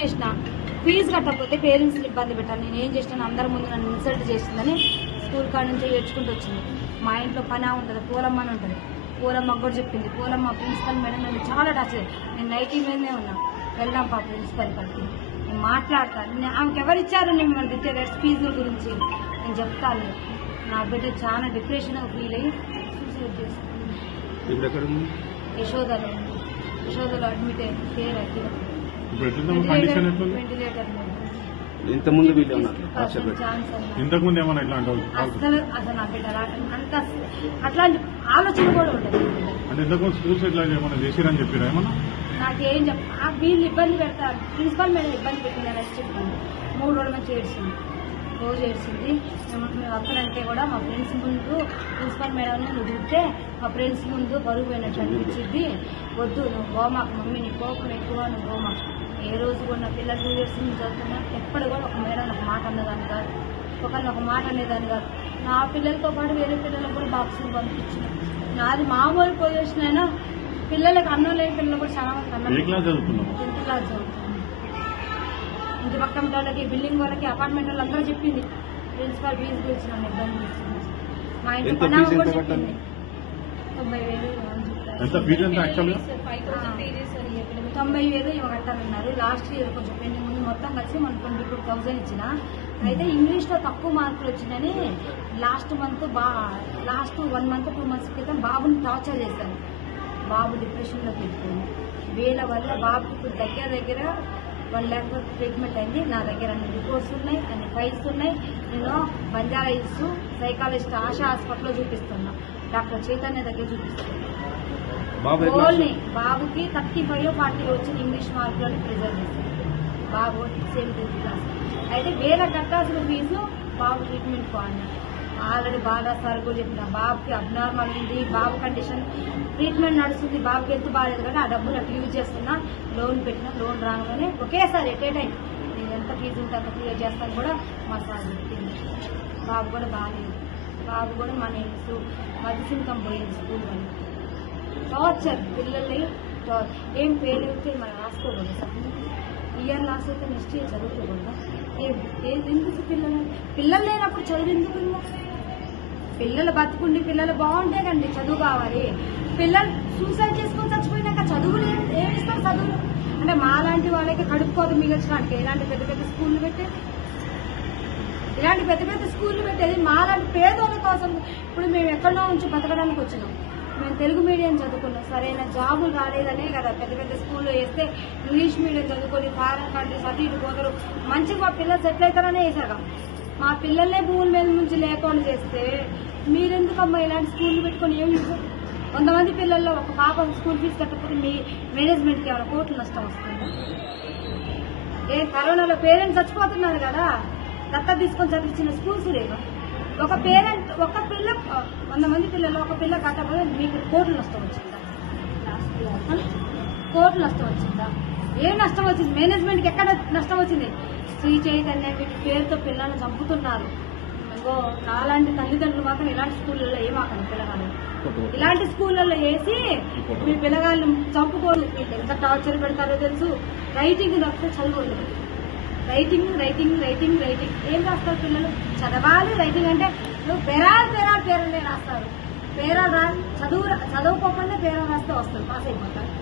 చేసిన ఫీజు కట్టకపోతే పేరెంట్స్ ఇబ్బంది పెట్టాను. నేను ఏం చేసినాను, అందరి ముందు నన్ను ఇన్సల్ట్ చేసిందని స్కూల్ కాడ నుంచి ఏడ్చుకుంటూ వచ్చింది. మా ఇంట్లో పని ఉంటుంది, పూలమ్మ అని ఉంటుంది. పూలమ్మకు కూడా చెప్పింది. పూలమ్మ ప్రిన్సిపల్ మేడం నన్ను చాలా టచ్. నేను నైటీ మీదనే ఉన్నా. వెళ్దాం పా ప్రిన్సిపల్ కలిపి నేను మాట్లాడతాను. ఆమెకు ఎవరు ఇచ్చారు మిమ్మల్ని తిట్టే ఫీజుల గురించి నేను చెప్తాను. నా బిడ్డ చాలా డిప్రెషన్ ఫీల్ అయ్యి సూసైడ్ చేసుకుంది. యశోదలో అడ్మిట్ అయింది. పేరు అఖిల. వెంటిలేటర్ ఇంతకుముందు అసలు నా బిడ్డ అంత అట్లాంటి ఆలోచన కూడా ఉంటుంది. నాకేం వీళ్ళు ఇబ్బంది పెడతారు. ప్రిన్సిపల్ మేడం ఇబ్బంది పెట్టింది. రెస్ట్ ఇబ్బంది 3 రోజుల నుంచి ఏడ్చింది. రోజు ఏడ్చింది. మేము అక్కడంటే కూడా మా ఫ్రెండ్స్ ముందు ప్రిన్సిపల్ మేడం నువ్వు చూస్తే మా ఫ్రెండ్స్ ముందు బరువు పోయినట్టు అనిపించింది. వద్దు నువ్వు గోమాకు మమ్మీ, నీ కోపం ఎక్కువ, నువ్వు గోమాకు. ఏ రోజు కూడా నా పిల్లలు 2 years నుంచి చదువుతున్నా ఎప్పుడు కూడా ఒక మేడం ఒక మాట అన్నదాన్ని కాదు, ఒకరిని ఒక మాట అనేదాన్ని కాదు. నా పిల్లలతో పాటు వేరే పిల్లలకు కూడా బాక్సులు పంపించిన. నాది మామూలు పొజిషన్ అయినా పిల్లలకు అన్నం లేని పిల్లలు కూడా చాలా మంది అన్నం. 10th క్లాస్ చదువుతున్నాను. ఇంటి పక్కన వాళ్ళకి, బిల్డింగ్ వాళ్ళకి, అపార్ట్మెంట్ వాళ్ళు అందరూ చెప్పింది ప్రిన్సిపల్ ఫీజు గురించి నన్ను ఇబ్బంది చేస్తుంది. మా ఇంటి పన్నామ కూడా చెప్పింది 90,000 ఇవి కట్టాలన్నారు. లాస్ట్ ఇయర్ కొంచెం పెండింగ్ ముందు మొత్తం కలిసి మనం 22,000 ఇచ్చిన. అయితే ఇంగ్లీష్లో తక్కువ మార్కులు వచ్చిందని లాస్ట్ 1 month 2 months క్రితం బాబుని టార్చర్ చేశాను. బాబు డిప్రెషన్లోకి వెళ్ళిపోయింది. వీళ్ళ వల్ల బాబుకి ఇప్పుడు దగ్గర 1 lakh ట్రీట్మెంట్ అయింది. నా దగ్గర అన్ని రిపోర్ట్స్ ఉన్నాయి, అన్ని ఫైల్స్ ఉన్నాయి. నేను బంజారా హిల్స్ సైకాలజిస్ట్ ఆశా హాస్పిటల్లో చూపిస్తున్నా. డాక్టర్ చైతన్య దగ్గర చూపిస్తున్నా. ఓన్లీ బాబుకి 35 40 వచ్చిన ఇంగ్లీష్ మార్కులని ప్రిజర్వ్ చేశాను. బాబు సేమ్ 10th క్లాస్. అయితే వేరే కట్టాల్సిన ఫీజు బాబు ట్రీట్మెంట్ పోవాలి. ఆల్రెడీ బాగా సార్ కూడా చెప్పిన బాబుకి అబ్నార్మల్ ఉంది, బాబు కండిషన్ ట్రీట్మెంట్ నడుస్తుంది, బాబుకి ఎంత బాగాలేదు కానీ ఆ డబ్బులు అట్లా యూజ్ చేస్తున్నా. లోన్ పెట్టిన, లోన్ రాగానే ఒకేసారి ఎట్ ఏ టైం నేను ఎంత ఫీజు ఉంటే అంత క్లియర్ చేస్తాను కూడా మా సార్ చెప్పింది. బాబు కూడా బాగాలేదు. బాబు కూడా మన మధ్యసింకం పోయింది స్కూల్ వాళ్ళు. టార్చర్ పిల్లల్ని ఏం ఫెయిల్ అయితే మనం రాసుకోకూడదు. ఇయర్ లాస్ అయితే నెక్స్ట్ ఇయర్ చదువుకోకుండా ఎందుకు పిల్లలు లేనప్పుడు చదువు ఎందుకు? పిల్లలు బతుకుండి పిల్లలు బాగుంటే కండి చదువు కావాలి. పిల్లలు సూసైడ్ చేసుకొని చచ్చిపోయినాక చదువులు ఏమిస్తారు? చదువులు అంటే మాలాంటి వాళ్ళకి కడుపుకోత మిగల్చడానికి ఇలాంటి పెద్ద పెద్ద స్కూళ్ళు పెట్టేది మాలాంటి పేదోళ్ళ కోసం. ఇప్పుడు మేము ఎక్కడో నుంచి బతకడానికి వచ్చినాం. మేము తెలుగు మీడియం చదువుకున్నాం, సరైన జాబులు రాలేదనే కదా పెద్ద పెద్ద స్కూల్లో వేస్తే ఇంగ్లీష్ మీడియం చదువుకొని ఫారెన్ కంట్రీస్ అటు ఇటు పోతారు, మంచిగా మా పిల్లలు సెటిల్ అవుతారనే వేసాక మా పిల్లలనే భూముల మీద నుంచి లేకుండా చేస్తే మీరెందుకమ్మా ఇలాంటి స్కూళ్ళు పెట్టుకొని ఏమి? 100 మంది పిల్లల్లో ఒక పాప స్కూల్ ఫీజు కట్టకపోతే మీ మేనేజ్మెంట్కి ఏమైనా కోట్లు నష్టం వస్తుందా? కరోనాలో పేరెంట్స్ చచ్చిపోతున్నారు కదా, దత్తత తీసుకొని చదివించిన స్కూల్స్ లేవా? ఒక పేరెంట్ ఒక పిల్ల 100 మంది పిల్లలు ఒక పిల్ల కట్టకపోతే మీకు కోట్లు నష్టం వచ్చిందా? కోట్లు నష్టం వచ్చిందా? ఏం నష్టం వచ్చింది? మేనేజ్మెంట్కి ఎక్కడ నష్టం వచ్చింది? శ్రీ చైతన్య వీటి పేరుతో పిల్లల్ని చంపుతున్నారు. నాలాంటి తల్లిదండ్రులు మాత్రం ఇలాంటి స్కూళ్ళల్లో ఏమాకండి పిల్లగాళ్ళు. ఇలాంటి స్కూళ్ళల్లో వేసి మీ పిల్లగాళ్ళని చంపుకోరు. మీకు ఎంత టార్చర్ పెడతారో తెలుసు. రైటింగ్ తప్పితే చదువుకోలేదు. రైటింగ్ ఏం రాస్తారు పిల్లలు? చదవాలి. రైటింగ్ అంటే నువ్వు పేరాలే రాస్తారు. పేరాలు చదువుకోకుండా పేరాలు రాస్తే వస్తుంది, పాస్ అయిపోతారు.